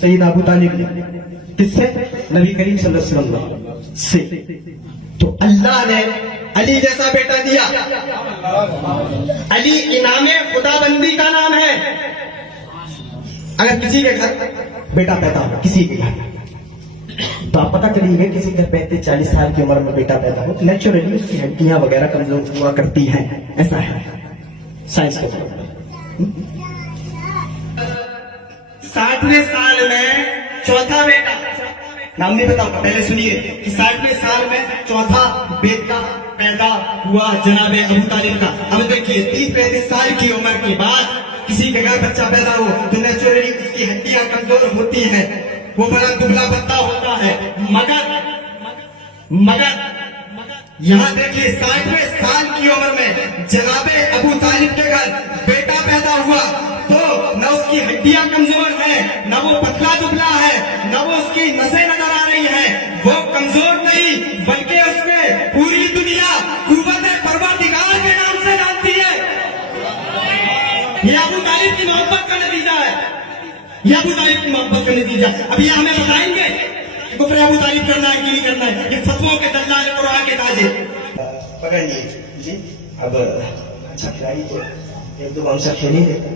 सैयद अबू तालिब ने। किससे? नबी करीम सल्लल्लाहु अलैहि वसल्लम से। तो अल्लाह ने अली जैसा बेटा दिया। अली इनामे खुदाबंदी का नाम है। अगर किसी के घर बेटा पैदा हो, किसी के घर, तो आप पता करिए किसी के 35-40 साल की उम्र में बेटा पैदा हो, नेचुरली उसकी हड्डियां वगैरह कमजोर हुआ करती हैं। ऐसा है साइंस को। 60वें साल में चौथा बेटा, नाम नहीं बताऊंगा, पहले सुनिए कि 60वें साल में चौथा बेटा पैदा हुआ जनाबे अबू तालिब का। अब देखिए 30-35 साल की उम्र के बाद किसी के घर बच्चा पैदा हो तो नेचुरली उसकी हड्डियां कमजोर होती हैं, वो बड़ा दुबला पतला होता है। मगर यहाँ देखिए 60वें साल की उम्र में जनाबे अबू तालिब के घर बेटा पैदा हुआ तो न उसकी हड्डियां कमजोर है, न वो पतला दुबला है, न वो उसकी नसें नजर आ रही है, वो कमजोर नहीं बल्कि उसमें पूरी दुनिया कुव्वत परवरदिगार के नाम से जानती है। ये अबू तालिब की मोहब्बत का नतीजा है, ये अबू तालिब की मोहब्बत का नतीजा। अभी हमें बताएंगे कि कुफ्र अबू तालिब करना है कि नहीं करना है, ये फतवों के दल्लाल कुरान के ताजे। पकड़िए जी, अब अच्छा खिलाइए, एक दो हमसे खेली देता।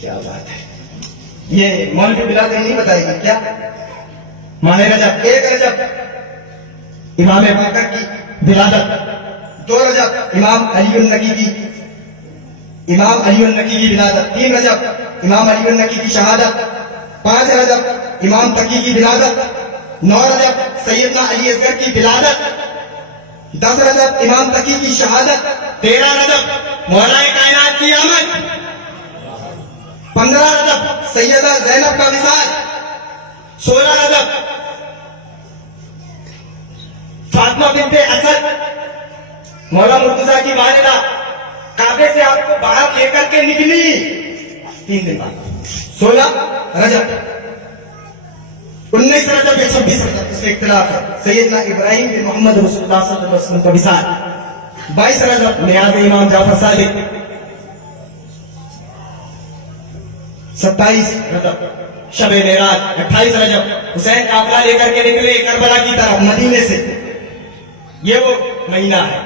क्या बात है, ये मौलवी बिलाल नहीं बताएगी क्या? माह रजब, 1 रजब इमाम बाकर की विलादत, 2 रजब इमाम अली उन नकी की विलादत, 3 रजब इमाम अली उन नकी की शहादत, 5 रजब इमाम तकी की विलादत, 9 रजब सैयदना अली असगर की विलादत, 10 रजब इमाम तकी की शहादत, 13 रजब मौलाए कायनात की आमद, 15 रजब सैयदा ज़ैनब का विसाल, 16 रजब फातिमा बिन्ते असद मौला मुर्तजा की वालिदा काबे से आपको बाहर लेकर के निकली 3 दिन बाद, 16 रजब, 19 रजब या 26 रजब, इसमें इख्तिलाफ है, सैयदना इब्राहिम बिन मोहम्मद रसूलुल्लाह सल्लल्लाहु अलैहि वसल्लम का विसाल, 22 रजब नियाज़ इमाम जाफर सादिक, 27 रजब शब मेराज, 28 रजब हुसैन काफिला लेकर के निकले करबला की तरफ मदीने से। ये वो महीना है